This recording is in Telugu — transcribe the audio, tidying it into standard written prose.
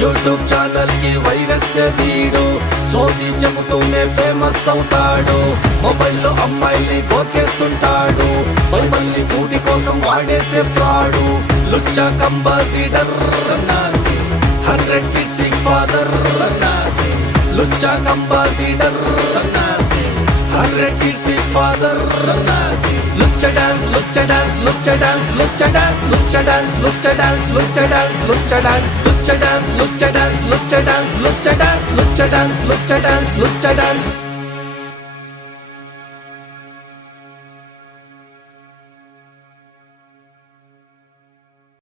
యూట్యూబ్ ఛానల్ కి వైరస్ వీడు సోది చెబుతూనే ఫేమస్ అవుతాడు. మొబైల్లో అమ్మాయిని గోకేస్తుంటాడు. బైబల్ని కూటి కోసం వాడేసే ఫ్రాడు. లుచ్చా కంబాసిడర్ సన్నాసి 100 kids ఫాదర్ సన్నాసి. లుచ్చా కంబాసిడర్ సన్నాసి 100 kids ఫాదర్ సన్నాసి. లుచ్చా డాన్స్ లుచ్చా డాన్స్ లుచ్చా డాన్స్ లుచ్చా డాన్స్ లుచ్చా డాన్స్ లుచ్చా డాన్స్ లుచ్చా డాన్స్ లుచ్చా డాన్స్ లుచ్చా డాన్స్ లుచ్చా డాన్స్ లుచ్చా డాన్స్ లుచ్చా డాన్స్ లుచ్చా డాన్స్ లుచ్చా డాన్స్ లుచ్చా డాన్స్.